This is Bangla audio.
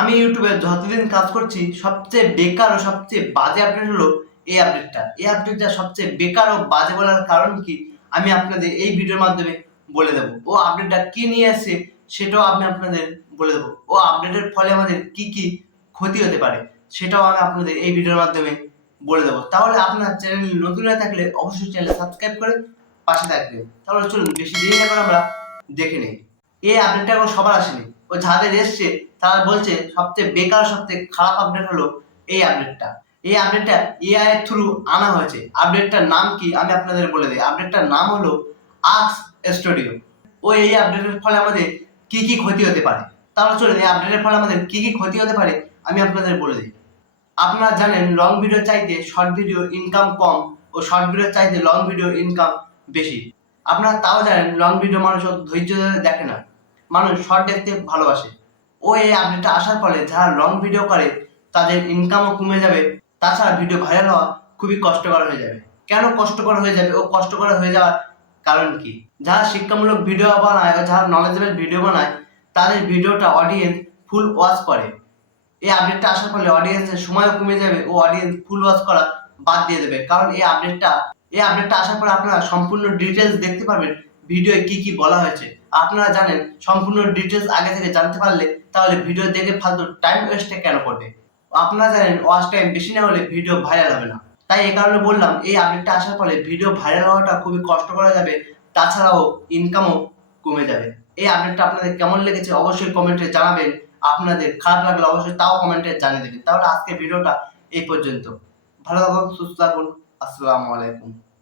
আমি ইউটিউবে যতদিন কাজ করছি, সবচেয়ে বেকার ও সবচেয়ে বাজে আপডেট হলো এই আপডেটটা এই আপডেটটা সবচেয়ে বেকার ও বাজে বলার কারণ কি? আমি আপনাদের এই ভিডিওর মাধ্যমে বলে দেবো। ও আপডেটটা কি নিয়ে আসছে সেটাও আমি আপনাদের বলে দেবো। ও আপডেটের ফলে আমাদের কি কি ক্ষতি হতে পারে সেটাও আমি আপনাদের এই ভিডিওর মাধ্যমে বলে দেবো। তাহলে আপনার চ্যানেল নতুন হয়ে থাকলে অবশ্যই চ্যানেল সাবস্ক্রাইব করে পাশে থাকবেন। তাহলে চলুন, বেশি দেরি না করে আমরা দেখে নিই। এই আপডেটটা এখন সবার আসেনি। ও যাদের এসছে, তারা বলছে, সবচেয়ে বেকার, সবচেয়ে খারাপ আপডেট হলো এই আপডেটটা এই আপডেটটা এআই এর থ্রু আনা হয়েছে। আপডেটটার নাম কি? আমি আপনাদের বলে দিই। আপডেটটার নাম হলো আক্স স্টুডিও ও এই আপডেটের ফলে আমাদের কি কি ক্ষতি হতে পারে? তাহলে চলুন, এই আপডেটের ফলে আমাদের কি কি ক্ষতি হতে পারে, আমি আপনাদের বলে দিই। আপনারা জানেন লং ভিডিও চাইতে শর্ট ভিডিও ইনকাম কম ও শর্ট ভিডিও চাইতে লং ভিডিও ইনকাম বেশি। আপনারা তাও জানেন লং ভিডিও মানুষ ধৈর্য ধরে দেখে না। মানুষ শর্ট দেখতে ভালোবাসে। ও এই আপডেটটা আসার ফলে যারা লং ভিডিও করে, তাদের ইনকামও কমে যাবে। তাছাড়া ভিডিও ভাইরাল হওয়া খুবই কষ্টকর হয়ে যাবে। কেন কষ্টকর হয়ে যাবে ও কষ্টকর হয়ে যাওয়ার কারণ কি? যারা শিক্ষামূলক ভিডিও বানায় যারা নলেজেবল ভিডিও বানায়, তাদের ভিডিওটা অডিয়েন্স ফুল ওয়াচ করে। এই আপডেটটা আসার ফলে অডিয়েন্সের সময়ও কমে যাবে ও অডিয়েন্স ফুল ওয়াচ করা বাদ দিয়ে দেবে। কারণ এই আপডেটটা এই আপডেটটা আসার পরে আপনারা সম্পূর্ণ ডিটেলস দেখতে পারবেন ভিডিওয়ে কি কি বলা হয়েছে, আপনারা জানেন, সম্পূর্ণ ডিটেলস আগে থেকে জানতে পারলে তাহলে ভিডিও দেখে ফালতু টাইম ওয়েস্টে কেন করবে? আপনারা জানেন ওয়াচ টাইম বেশি না হলে ভিডিও ভাইরাল হবে না। তাই এই কারণে বললাম, এই আপডেটটা আসার ফলে ভিডিও ভাইরাল হওয়াটা খুবই কষ্ট করা যাবে, তাছাড়াও ইনকামও কমে যাবে। এই আপডেটটা আপনাদের কেমন লেগেছে অবশ্যই কমেন্টে জানাবেন। আপনাদের খারাপ লাগলে অবশ্যই তাও কমেন্টে জানিয়ে দেবেন। তাহলে আজকে ভিডিওটা এই পর্যন্ত। ভালো থাকুন, সুস্থ থাকুন, আসসালামু আলাইকুম।